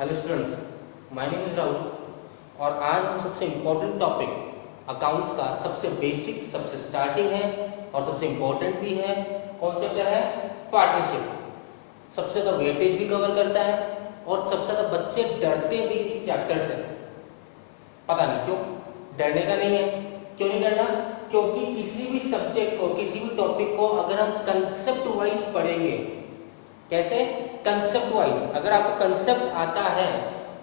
Hello students, my name is Rahul और आज हम सबसे इम्पोर्टेंट टॉपिक अकाउंट्स का सबसे बेसिक, सबसे स्टार्टिंग है और सबसे इम्पोर्टेंट भी है। कौन सा चैप्टर है? पार्टनरशिप। सबसे ज़्यादा वेटेज भी कवर करता है और सबसे ज़्यादा बच्चे डरते भी इस चैप्टर से। पता नहीं क्यों, डरने का नहीं है। क्यों नहीं डरना? क्योंकि किसी भी सब्जेक्ट को, किसी भी टॉपिक को अगर हम कंसेप्ट वाइज पढ़ेंगे, कैसे? Concept wise. अगर आपको कंसेप्ट आता है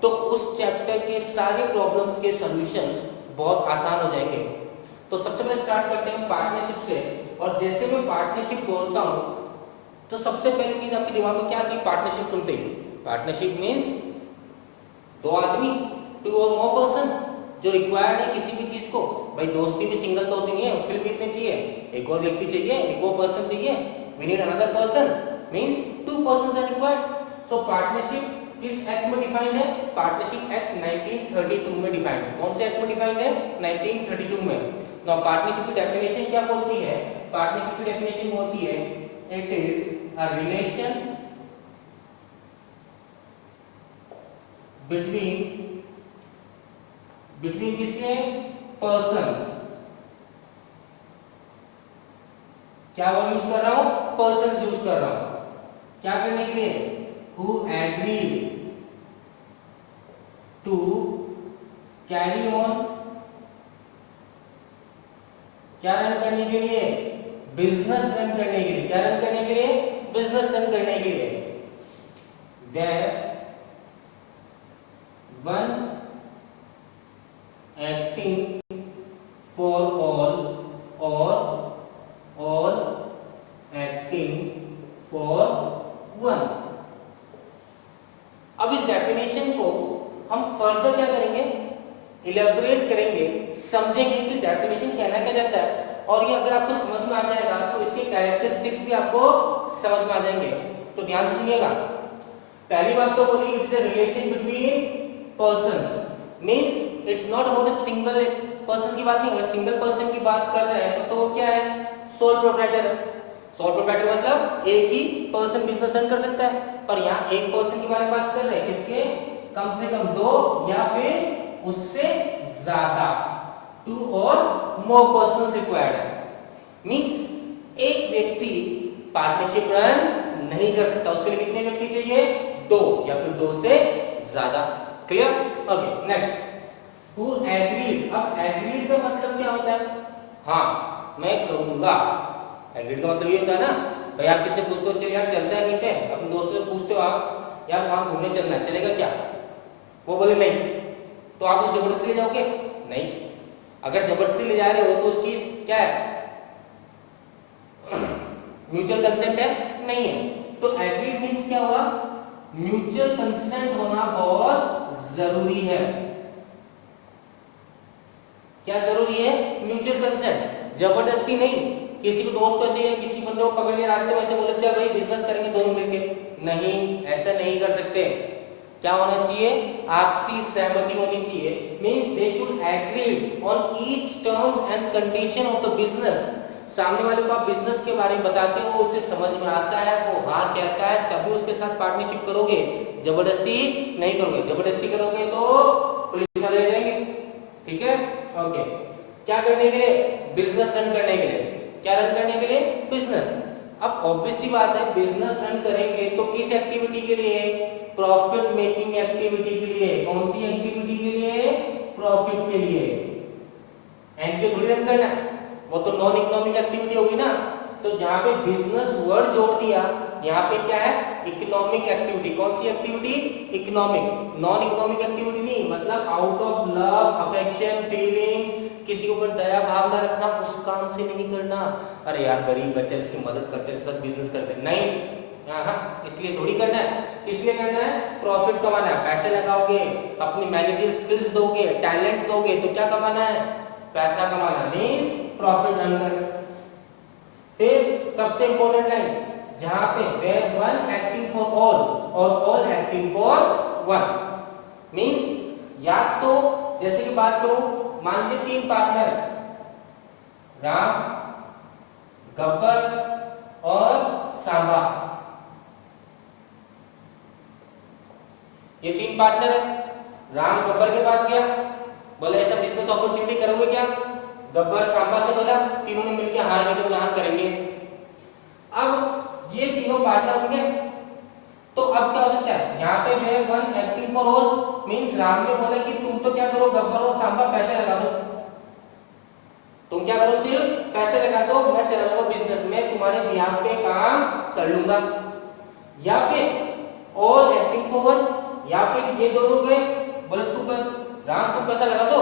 तो उस चैप्टर के सारे प्रॉब्लम्स के सॉल्यूशंस बहुत आसान हो जाएंगे। तो सबसे पहले स्टार्ट करते हैं पार्टनरशिप से। और जैसे मैं पार्टनरशिप बोलता हूं तो सबसे पहली चीज आपके दिमाग में क्या आती है पार्टनरशिप सुनते ही? पार्टनरशिप मीन्स दो आदमी, टू और मोर पर्सन, जो रिक्वायर्ड है किसी भी चीज को। भाई दोस्ती भी सिंगल तो होती नहीं है, उसके लिए भी कितने चाहिए? एक और व्यक्ति चाहिए, एक और पर्सन चाहिए। We need another person, means two persons are required. So partnership किस एक्ट में डिफाइंड है? पार्टनरशिप एक्ट 1932 में डिफाइंड है। कौन से एक्ट में डिफाइंड है? 1932 में। नाउ पार्टनरशिप की डेफिनेशन क्या बोलती है? पार्टनरशिप की डेफिनेशन बोलती है it is a relation between किसके? पर्सन्स। क्या वर्ड यूज कर रहा हूं? पर्सन्स यूज कर रहा हूं। क्या करने के लिए? Who agreed to carry on, क्या रन करने के लिए? बिजनेस रन करने के लिए। क्या रन करने के लिए? बिजनेस रन करने के लिए। Where one acting for all और ऑल एक्टिंग फॉर वन। अब इस डेफिनेशन को हम फर्दर क्या करेंगे? इलेबोरेट करेंगे, समझेंगे कि डेफिनेशन कहना क्या जाता है। और ये अगर आपको समझ में आ जाएगा तो इसके कैरेक्टरिस्टिक्स भी आपको समझ में आ जाएंगे। तो ध्यान सुनिएगा। पहली बात तो बोली it is a relation between persons, means it's not about a single person की बात नहीं। अगर सिंगल पर्सन की बात कर रहे हैं तो वो क्या है? Sole proprietor. सोल प्रोप्राइटर मतलब एक ही पर्सन बिजनेस रन कर सकता है। पर यहाँ एक पर्सन के बारे में बात कर रहे हैं, किसके? कम से कम दो या फिर उससे ज्यादा, टू और मोर पर्सन्स रिक्वायर्ड है। मींस एक व्यक्ति पार्टनरशिप रन नहीं कर सकता, उसके लिए कितने व्यक्ति चाहिए? दो या फिर दो से ज्यादा। Clear? Okay, next. Who agreed. अब एग्रीड का मतलब क्या होता है? हाँ, मैं करूंगा। एग्रीड का मतलब ये होता है ना, भाई आप किससे पूछते हो, चल यार चलते हैं कहीं पे, अपने दोस्तों से पूछते हो आप यार वहां घूमने चलना है, चलेगा क्या? वो बोले नहीं, तो आप उस जबरदस्ती ले जाओगे? नहीं। अगर जबरदस्ती ले जा रहे हो तो उसकी क्या है? म्यूचुअल कंसेंट है? नहीं है। तो एग्रीड मींस क्या हुआ? म्यूचुअल कंसेंट होना बहुत जरूरी है। क्या जरूरी है? Mutual consent. जबरदस्ती नहीं। किसी को दोस्त को ऐसे, किसी बंदे को पकड़ लिया रास्ते में, ऐसे बोले चल भाई बिजनेस करेंगे दोनों मिलके, नहीं, ऐसा नहीं कर सकते। क्या होना चाहिए? आपसी सहमति होनी चाहिए। Means they should agree on each terms and condition of the business. सामने वाले को आप बिजनेस के बारे में बताते हो, उसे समझ में आता है, वो हाँ कहता है, तभी उसके साथ पार्टनरशिप करोगे। जबरदस्ती नहीं करोगे। जबरदस्ती करोगे तो पुलिस वाले ले जाएंगे। ठीक है? ओके। क्या करने के लिए? बिजनेस रन करने के लिए। क्या रन करने के लिए? बिजनेस। अब ऑब्वियस सी बात है, बिजनेस रन करेंगे तो किस एक्टिविटी के लिए? प्रॉफिट मेकिंग एक्टिविटी के लिए। कौन सी एक्टिविटी के लिए? प्रॉफिट के लिए। एनजीओ थोड़ी रन करना है, वो तो नॉन इकोनॉमिक एक्टिविटी होगी ना। तो जहां पे बिजनेस वर्ड जोड़ दिया, यहाँ पे क्या है? Economic activity. कौन सी activity? Economic. Non economic activity नहीं, मतलब out of love, affection, feelings, किसी के ऊपर दया भावना रखना, उस काम से नहीं करना। अरे यार गरीब बच्चे, इसकी मदद करते सब बिजनेस करते, नहीं। हाँ, इसलिए थोड़ी करना है। इसलिए करना है प्रॉफिट कमाना है। पैसे लगाओगे, अपनी मैनेजर स्किल्स दोगे, टैलेंट दोगे, तो क्या कमाना है? पैसा कमाना, मींस प्रॉफिट अर्न करना। फिर सबसे इंपॉर्टेंट लाइन, जहां पे where one acting for all और all acting for one, means या तो जैसे कि बात करूं, मान लीजिए 3 पार्टनर, राम, गब्बर और सांबा, ये 3 पार्टनर है। राम गब्बर के पास गया, बोले ऐसा बिजनेस अपॉर्चुनिटी करोगे क्या? गब्बर सांबा से बोला, तीनों ने मिलकर हाँ ये तो प्लान करेंगे। अब ये तीनों पार्टनर होंगे, तो अब क्या हो सकता है, यहाँ पे है one acting for all, means Ram ने बोला कि तुम तो क्या करो, गब्बर और सांबा पैसे लगा दो, तुम क्या करो, सिर्फ पैसे लगा दो, मैं चला जाऊंगा बिजनेस में, तुम्हारे बिहाफ पे काम कर लूंगा। या फिर ऑल एक्टिंग फॉर वन, या फिर ये दोनों गए, बोले तू बस राम तुम पैसा लगा दो,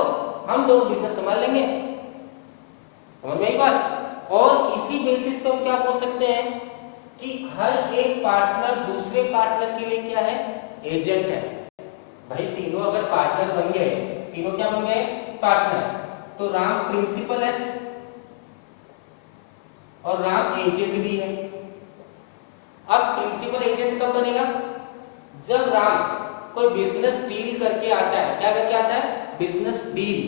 हम दोनों बिजनेस संभाल लेंगे। समझ में आई बात? और इसी बेसिस पे हम क्या बोल सकते हैं कि हर एक पार्टनर दूसरे पार्टनर के लिए क्या है, एजेंट है। भाई तीनों अगर पार्टनर बन गए, तीनों क्या बन गए, पार्टनर, तो राम प्रिंसिपल है और राम एजेंट भी है। अब प्रिंसिपल एजेंट कब बनेगा, जब राम कोई बिजनेस डील करके आता है। क्या करके आता है, बिजनेस डील।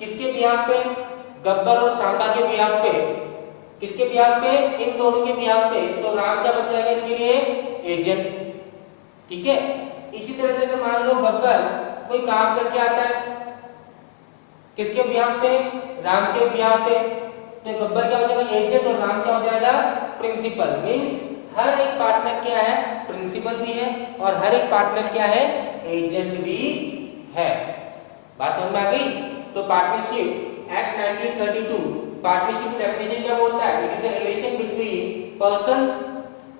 किसके बिहाफ पे, गब्बर और सांबा के बिहाफ पे, किसके बिहाफ पे, इन दोनों के बिहाफ पे, तो राम क्या बन जाएगा इनके लिए, एजेंट। ठीक है। इसी तरह से अगर मान लो गब्बर कोई काम करके आता है, किसके बिहाफ पे, राम के बिहाफ पे, तो गब्बर क्या हो जाएगा, एजेंट, और राम क्या हो जाएगा, प्रिंसिपल। मींस हर एक पार्टनर क्या है, प्रिंसिपल भी है, और हर एक पार्टनर क्या है, एजेंट भी है। बात समझ में आ गई? तो पार्टनरशिप एक्ट 1932, पार्टनरशिप डेफिनेशन क्या बोलता है, it is a relation between persons,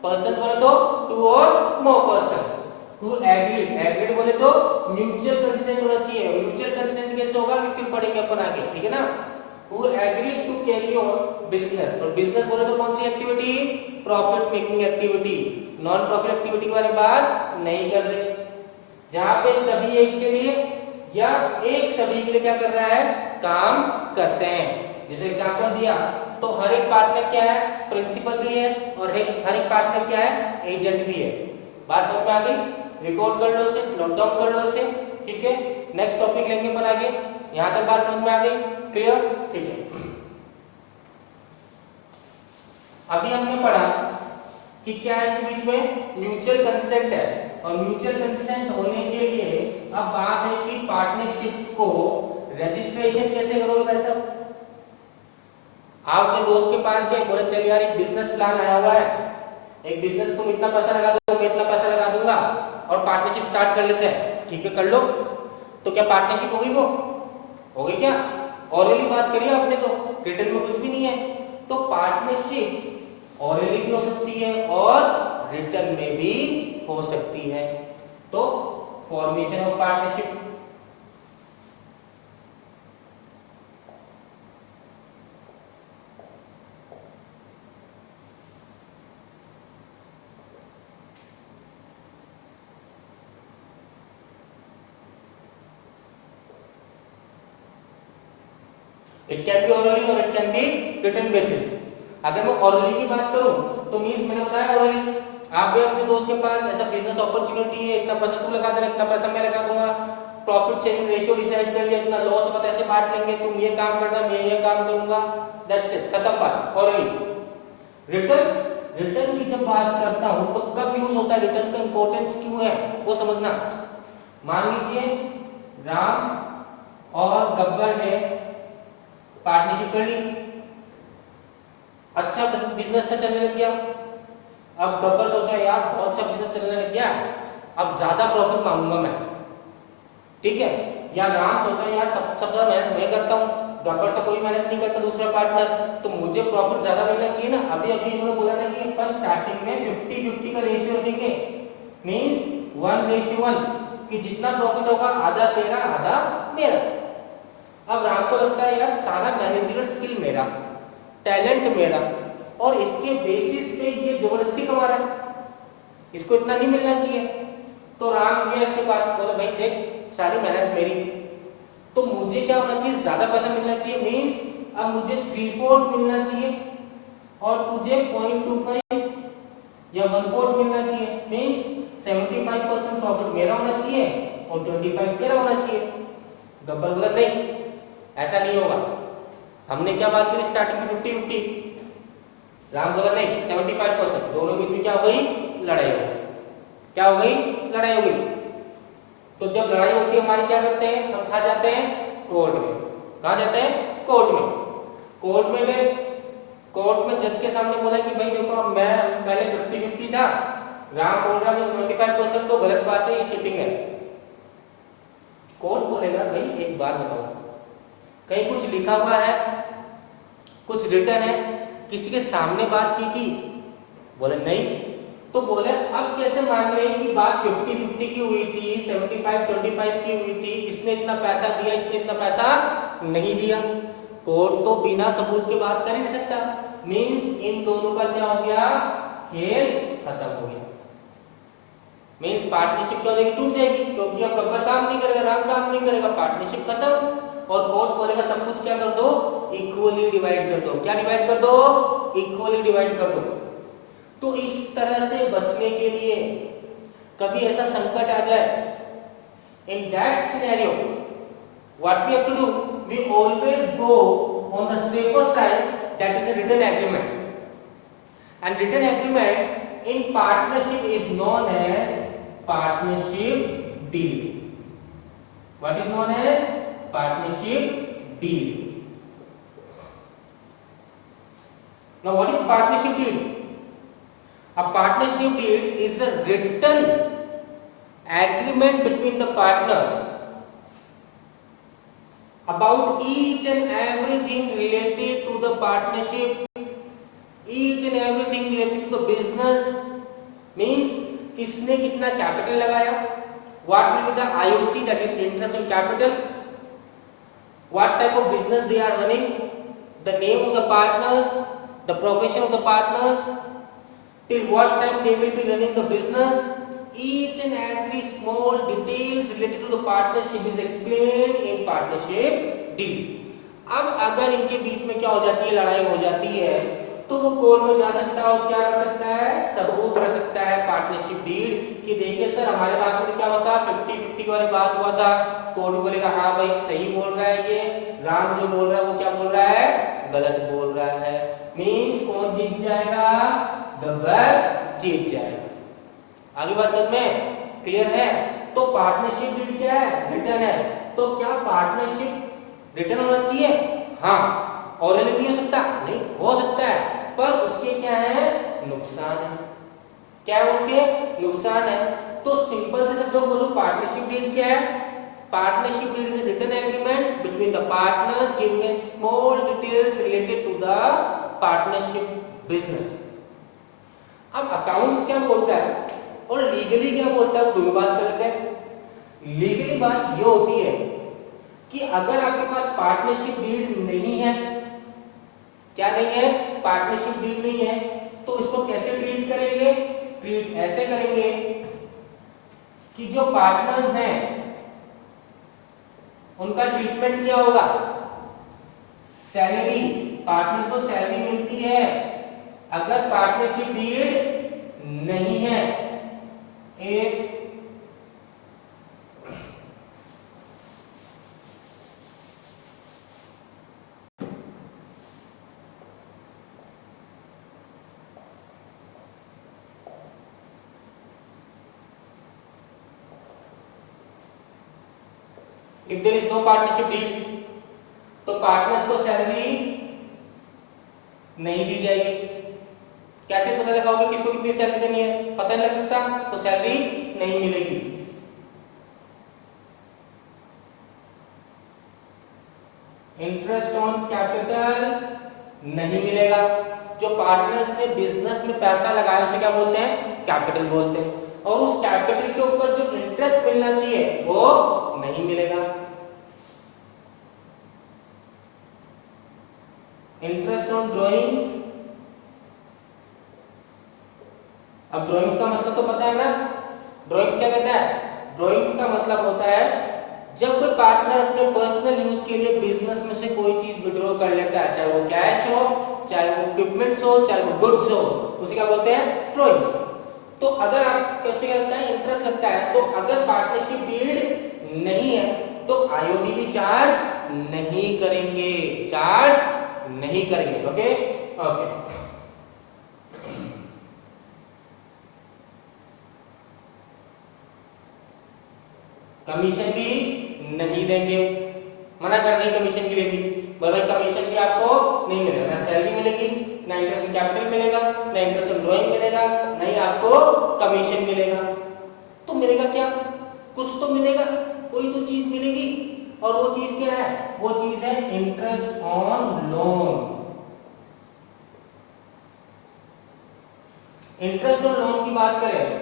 person बोले तो टू और more person, who agreed, agreed बोले तो म्यूचुअल कंसेंट होना चाहिए। म्यूचुअल कंसेंट कैसे होगा फिर पढ़ेंगे अपन आगे, ठीक है ना। Who agreed to carry on business, और बिजनेस बोले तो कौन सी activity, profit making activity. Non profit activity के बारे में बात नहीं कर रहे, जहां पे सभी एक के लिए या एक सभी के लिए क्या कर रहा है, काम करते हैं। जैसे एग्जांपल दिया, तो हर एक पार्टनर क्या है, प्रिंसिपल भी है, और हर एक पार्टनर क्या है, एजेंट भी है। बात समझ में आ गई? रिकॉर्ड कर लो इसे, नोट डाउन कर लो इसे, ठीक है। नेक्स्ट टॉपिक लेंगे अपन आगे। यहां तक बात समझ में आ गई, क्लियर? ठीक है। अभी हमने पढ़ा कि क्या है कि बीच में म्यूचुअल कंसेंट है, और म्यूचुअल कंसेंट होने के लिए अब बात है कि पार्टनरशिप को रजिस्ट्रेशन कैसे करोगे भाई साहब। आप अपने दोस्त के पास गए, बोले चल यार एक बिजनेस प्लान आया हुआ है, एक बिजनेस तुम इतना पैसा लगा दो, मैं इतना पैसा लगा दूंगा, और पार्टनरशिप स्टार्ट कर लेते हैं। ठीक है, कर लो। तो क्या पार्टनरशिप होगी, वो हो गई क्या? ऑरली बात करिए आपने, तो रिटर्न में कुछ भी नहीं है। तो पार्टनरशिप ऑरली भी हो सकती है और रिटर्न में भी हो सकती है। तो formation of partnership, it can be orally और it can be written basis. अगर मैं ऑरली की बात करूं तो मींस मैंने बताया ऑरली, आप गए अपने दोस्त के पास, ऐसा बिजनेस अपॉर्चुनिटी है, इतना पैसा तू लगा देना, इतना पैसा मैं लगा दूंगा, प्रॉफिट शेयरिंग रेशियो डिसाइड कर लिया, इतना लॉस होगा ऐसे बांट लेंगे, तुम ये काम करना, मैं ये काम करूंगा, दैट्स इट, खत्म बात, ऑरली। रिटर्न, रिटर्न की जब बात करता हूं तो कब यूज होता है, रिटर्न का इंपॉर्टेंस क्यों है वो समझना। मान लीजिए राम और गब्बर ने पार्टनरशिप कर ली, अच्छा बिजनेस अच्छा चलने लग गया। अब गब्बर सोचा यार बहुत अच्छा बिजनेस चलने लग गया, अब ज्यादा प्रॉफिट मांगूंगा मैं, ठीक है। या राम सोचा यार सब ज्यादा मेहनत मैं करता हूँ, गब्बर तो कोई मेहनत नहीं करता दूसरा पार्टनर, तो मुझे प्रॉफिट ज्यादा मिलना चाहिए ना। अभी अभी इन्होंने बोला था कि अपन स्टार्टिंग में 50-50 का रेशियो रखेंगे, मींस 1:1, कि जितना प्रॉफिट होगा आधा तेरा आधा मेरा। अब राम को लगता है यार सारा मैनेजरल स्किल मेरा, टैलेंट मेरा, और इसके बेसिस पे ये जबरदस्ती कमा रहा है, इसको इतना नहीं मिलना चाहिए। तो राम गया इसके पास, बोला भाई देख सारी मेहनत मेरी, तो मुझे क्या होना चाहिए, ज्यादा पैसा मिलना चाहिए, मींस अब मुझे 3/4 मिलना चाहिए और तुझे 0.25 या 1/4 मिलना चाहिए, मींस 75% प्रॉफिट मेरा होना चाहिए और 25 तेरा होना चाहिए। गब्बर बोला नहीं ऐसा नहीं होगा, हमने क्या बात करी स्टार्टिंग में 50-50, राम बोला नहीं 75%, दोनों बीच में क्या हो गई, लड़ाई हो गई। क्या हो गई, लड़ाई हो गई। तो जब लड़ाई होती है हमारी क्या करते हैं, हम कहाँ जाते हैं, कोर्ट में। कहाँ जाते हैं, कोर्ट में। कोर्ट में जज के सामने बोला कि भाई देखो मैं पहले 50-50 था, राम बोल रहा है 75% तो गलत बात है, ये चीटिंग है। कोर्ट बोलेगा भाई एक बात बताओ, कहीं कुछ लिखा हुआ है, कुछ रिटर्न है, किसी के सामने बात की थी? बोले नहीं। तो बोले अब कैसे मान रहे हैं कि बात 50-50 की हुई थी, 75-25 की हुई थी, इसने इतना पैसा दिया, इसने इतना पैसा नहीं दिया? कोर्ट तो बिना सबूत के बात कर ही नहीं सकता। मींस इन दोनों का क्या हो गया, खेल खत्म हो गया। मींस पार्टनरशिप क्या हो जाएगी, टूट जाएगी, क्योंकि अब गब्बर काम नहीं करेगा, राम काम नहीं करेगा, पार्टनरशिप खत्म। और कोर्ट बोलेगा सब कुछ क्या कर दो, इक्वली डिवाइड कर दो। क्या डिवाइड कर दो, इक्वली डिवाइड कर दो। तो इस तरह से बचने के लिए कभी ऐसा संकट आ जाए, in that scenario what we have to do, we always go on the safer side, that is a written agreement. And written agreement in partnership is known as partnership deal. What is known as partnership deal. Now what is partnership deal? A partnership deed is a written agreement between the partners about each and everything related to the partnership, each and everything related to the business. Means किसने कितना capital लगाया, what will be the IOC, that is interest on capital, what type of business they are running, the name of the partners, the profession of the partners, till what time they will be running the business. Each and every small details related to the partnership is explained in partnership deed. अब अगर इनके बीच में क्या हो जाती है, लड़ाई हो जाती है, तो वो कोर्ट में जा सकता है और क्या कर सकता है, सबूत रख सकता है पार्टनरशिप डीड कि देखिए सर हमारे बात में क्या होता, 50-50 वाली बात हुआ था। कोर्ट बोलेगा हाँ भाई सही बोल रहा है, ये राम जो बोल रहा है वो क्या बोल रहा है, गलत बोल रहा है। मीन्स कौन जीत जाएगा, गब्बर जीत जाएगा। आगे बात समझ में क्लियर है? तो पार्टनरशिप डीड क्या है, रिटर्न है। तो क्या पार्टनरशिप रिटर्न होना चाहिए? हाँ। ऑरल नहीं हो सकता? नहीं, हो सकता है, पर उसके क्या है, नुकसान है। क्या है उसके, नुकसान है। तो सिंपल से शब्दों बोलो, पार्टनरशिप डीड क्या है? Partnership deed is a written agreement between the partners giving small details related to the partnership business. अब अकाउंट्स क्या बोलता है और लीगली क्या बोलता है, दोनों बात कर लेते हैं। लीगली बात ये होती है कि अगर आपके पास पार्टनरशिप डीड नहीं है, क्या नहीं है, पार्टनरशिप डीड नहीं है, तो इसको कैसे ट्रीट करेंगे? ट्रीट ऐसे करेंगे कि जो पार्टनर्स हैं उनका ट्रीटमेंट क्या होगा, सैलरी, पार्टनर को सैलरी मिलती है। अगर पार्टनरशिप डीड नहीं है, एक if there is no partnership deed, तो पार्टनर्स को सैलरी नहीं दी जाएगी। कैसे पता लगाओगे किसको कितनी सैलरी देनी है, पता नहीं लग सकता, तो सैलरी नहीं मिलेगी। इंटरेस्ट ऑन कैपिटल नहीं मिलेगा। जो पार्टनर्स ने बिजनेस में पैसा लगाया उसे क्या बोलते हैं, कैपिटल बोलते हैं। और उस कैपिटल के ऊपर जो इंटरेस्ट मिलना चाहिए वो नहीं मिलेगा। इंटरेस्ट ऑन ड्रॉइंग्स, अब ड्राइंग्स का मतलब तो पता है ना, ड्राइंग्स क्या कहता है, ड्राइंग्स का मतलब होता है जब कोई पार्टनर अपने पर्सनल यूज के लिए बिजनेस में से कोई चीज विड्रॉ कर लेता है, चाहे वो कैश हो, चाहे वो इक्विपमेंट्स हो, चाहे वो गुड्स हो, उसे क्या बोलते हैं, ड्राइंग्स। तो अगर आप उसमें क्या लगता है, इंटरेस्ट लगता है, तो अगर पार्टनरशिप डीड नहीं है तो आईओडी भी चार्ज नहीं करेंगे, चार्ज नहीं करेंगे। Okay okay. कमीशन भी नहीं देंगे, मना कर रहे हैं कमीशन के लिए भी। भाई कमीशन भी आपको नहीं मिलेगा, ना सैलरी मिलेगी, ना इंटरेस्ट इन कैपिटल मिलेगा, ना इंटरेस्ट इन ड्रॉइंग मिलेगा, नहीं आपको कमीशन मिलेगा। तो मिलेगा क्या? कुछ तो मिलेगा, कोई तो चीज मिलेगी। और वो चीज क्या है? वो चीज है interest on loan. Interest on loan की बात करें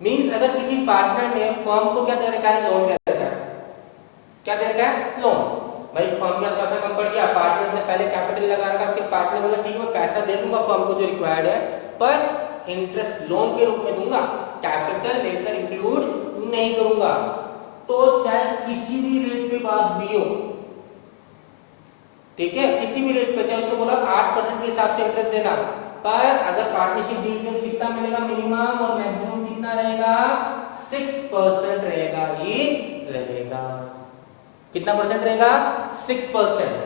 मींस अगर किसी पार्टनर ने फर्म को क्या दे रखा है? लोन दे रखा है। क्या दे रखा है? लोन। भाई फर्म का पैसा कम पड़ गया, पार्टनर ने पहले कैपिटल लगा रखा, फिर पार्टनर बोला ठीक है मैं पैसा दे दूंगा फर्म को जो रिक्वायर्ड है, पर इंटरेस्ट लोन के रूप में दूंगा, कैपिटल लेकर इंक्लूड नहीं करूंगा। तो चाहे किसी भी रेट पे बात भी हो, ठीक है, किसी भी रेट पे, चाहे उसने बोला 8% के हिसाब से इंटरेस्ट देना, पर अगर पार्टनरशिप डील में कितना मिलेगा मिनिमम और मैक्सिमम कितना रहेगा? 6% रहेगा ही रहेगा। कितना परसेंट रहेगा? 6%।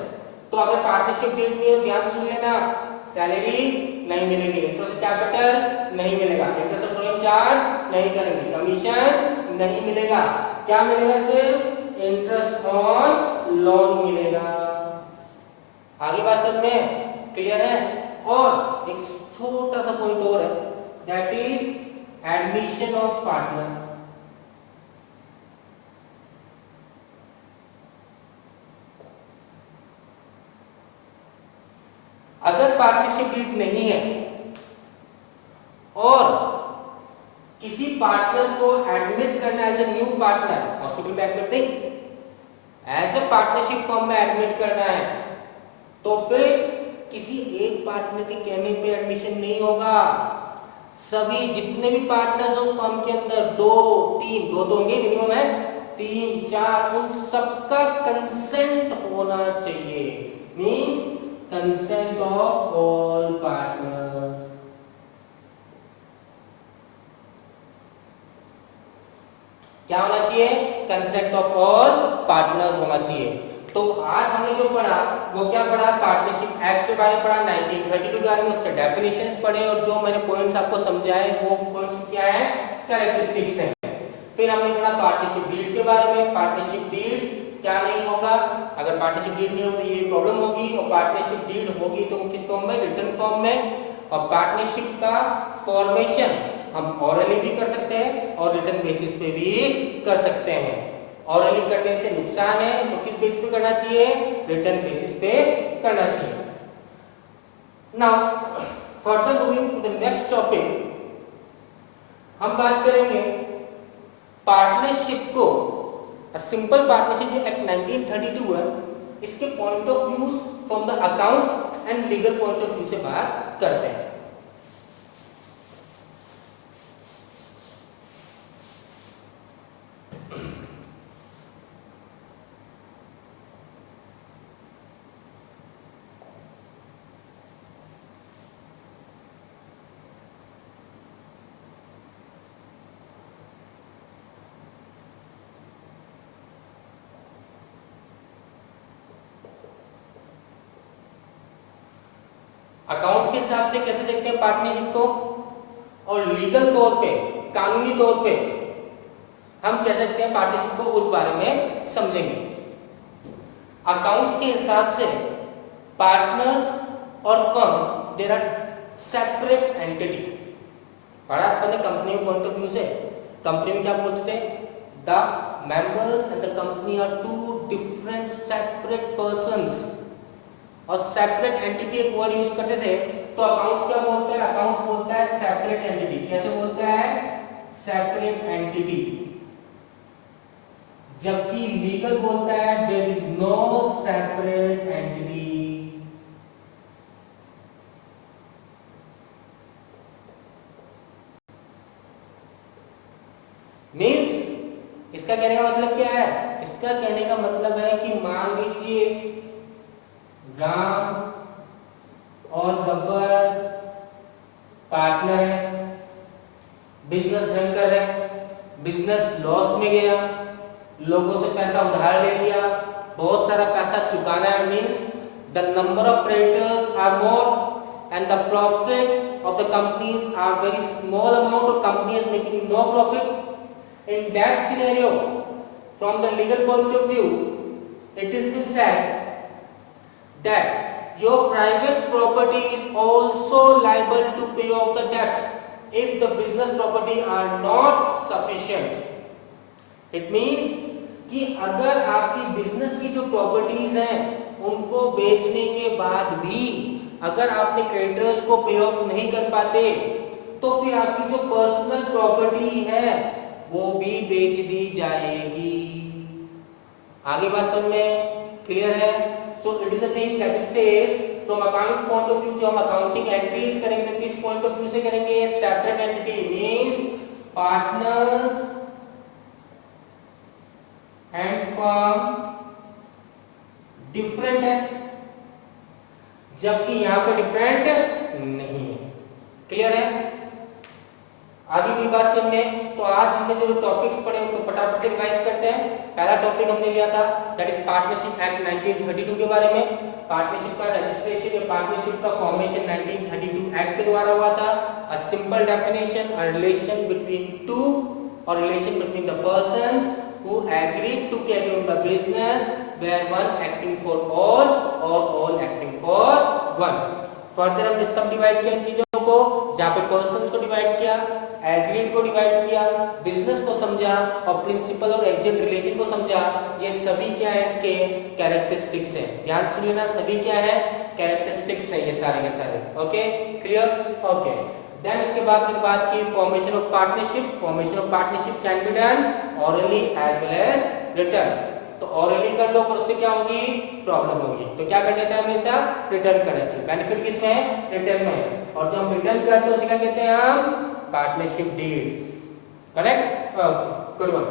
तो अगर पार्टनरशिप डील में ध्यान सुन लेना, सैलरी नहीं मिलेगी, इंटरेस्ट कैपिटल नहीं मिलेगा, इंटरेस्ट ऑन ड्रॉइंग चार्ज नहीं करेंगे, कमीशन नहीं मिलेगा, क्या मिलेगा? सिर्फ इंटरेस्ट ऑन लोन मिलेगा। आगे बात समझ में क्लियर है? और एक छोटा सा पॉइंट और है, that is admission of partner. अगर पार्टनरशिप डीड नहीं है और किसी पार्टनर को एडमिट करना as a new partner, hospital में एडमिट नहीं, एज ए पार्टनरशिप फर्म में एडमिट करना है, तो फिर किसी एक पार्टनर के कहने पे एडमिशन नहीं होगा। सभी जितने भी पार्टनर्स हो फर्म के अंदर, दो तो होंगे मिनिमम है, 3 4, उन सबका कंसेंट होना चाहिए। Means consent of all partners. क्या होना चाहिए? कंसेंट ऑफ ऑल पार्टनर्स होना चाहिए। तो आज हमने जो पढ़ा वो क्या पढ़ा? पार्टनरशिप एक्ट के बारे में पढ़ा, 1932 के बारे में उसके डेफिनेशंस पढ़े, और जो मैंने पॉइंट्स आपको समझाए वो पॉइंट्स क्या है? कैरेक्टरिस्टिक्स है। फिर हमने पढ़ा पार्टनरशिप डीड के बारे में। पार्टनरशिप डीड क्या नहीं होगा? अगर पार्टनरशिप डीड नहीं होगी ये प्रॉब्लम होगी, और पार्टनरशिप डीड होगी तो किस फॉर्म में? रिटन फॉर्म में। और पार्टनरशिप का फॉर्मेशन हम ऑरली भी कर सकते हैं और रिटन बेसिस पे भी कर सकते हैं। ऑरली करने से नुकसान है, तो किस बेसिस पे करना चाहिए? रिटन बेसिस पे करना चाहिए। Now further moving to the next topic, हम बात करेंगे पार्टनरशिप को, सिंपल पार्टनरशिप जो एक्ट 1932 है, इसके point of view from the account and legal point of view से बात करते हैं। अकाउंट्स के हिसाब से कैसे देखते हैं पार्टनरशिप को, और लीगल तौर पे, कानूनी तौर पे हम कह सकते हैं पार्टनरशिप को, उस बारे में समझेंगे। अकाउंट्स के हिसाब से पार्टनर और firm there are separate entity. पढ़ा आपने कंपनी पॉइंट ऑफ व्यू से, कंपनी में क्या बोलते थे? The members and the company are two different separate persons, और सेपरेट एंटिटी एक वर्ड यूज करते थे। तो अकाउंट्स क्या बोलते हैं? अकाउंट्स बोलता है सेपरेट एंटिटी। कैसे बोलता है? Separate entity. जबकि लीगल बोलता है there is no separate entity. Means इसका कहने का मतलब क्या है? इसका कहने का मतलब है कि मान लीजिए राम और गब्बर पार्टनर है, बिजनेस रन कर रहे हैं, बिजनेस लॉस में गया, लोगों से पैसा उधार ले लिया, बहुत सारा पैसा चुकाना है, means the number of creditors are more and the profit of the companies are very small amount, और company is making no profit, In that scenario, from the legal point of view, it is been said that your private property is also liable to pay off the debts if the business property are not sufficient. It means कि अगर आपकी business की जो properties हैं उनको बेचने के बाद भी अगर आपने क्रेडिटर्स को पे ऑफ नहीं कर पाते तो फिर आपकी जो पर्सनल प्रॉपर्टी है वो भी बेच दी जाएगी। आगे बात समझ में क्लियर है? So it is a thing that it says from account point of view, जो हम अकाउंटिंग एंट्रीज करेंगे तो किस पॉइंट ऑफ व्यू से करेंगे? Separate entity means partners and firm different है, जबकि यहां पे डिफरेंट नहीं है। क्लियर है? आगे भी बात समझे तो आज हमने जो टॉपिक्स पढ़े उनको फटाफट से रिवाइज करते हैं। पहला टॉपिक हमने लिया था दैट इज पार्टनरशिप एक्ट 1932 के बारे में। पार्टनरशिप का रजिस्ट्रेशन या पार्टनरशिप का फॉर्मेशन 1932 एक्ट के द्वारा हुआ था। A simple definition, a relation between two और relation between the persons who agreed to carry on the business where one acting for all or all acting for one। Further हमने सब divide किया इन चीजों को, जहां पे पर्संस को divide किया, एग्रीड को डिवाइड किया, बिजनेस को समझा और प्रिंसिपल और एजेंट रिलेशन को समझा। ये सभी क्या है? इसके कैरेक्टरिस्टिक्स हैं। ध्यान से लेना, सभी क्या है? कैरेक्टरिस्टिक्स है ये सारे के सारे। Okay, clear? ओके, देन इसके बाद की बात की formation of partnership. Formation of partnership can be done orally as well as written. तो ऑरली कर लो पर उससे क्या होगी? प्रॉब्लम होगी। तो क्या करना चाहिए? हमेशा रिटर्न करना चाहिए। बेनिफिट किसमें है? रिटर्न में। और जब हम रिटर्न करते हैं उसे क्या कहते हैं? हम partnership deed. Correct? Good one.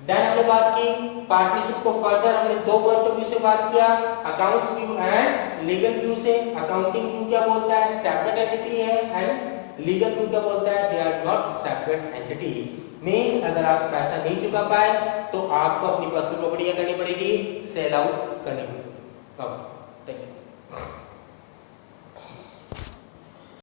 Then हमने बात की पार्टनरशिप को फर्दर हमने दो पॉइंट ऑफ व्यू से बात किया, accounts view and legal view से। अकाउंटिंग व्यू क्या बोलता है? सेपरेट एंटिटी है, एंड लीगल व्यू क्या बोलता है? They are not separate entity. Means अगर आप पैसा नहीं चुका पाए तो आपको अपनी पर्सनल प्रॉपर्टी क्या करनी पड़ेगी? सेल आउट करनी पड़ेगी।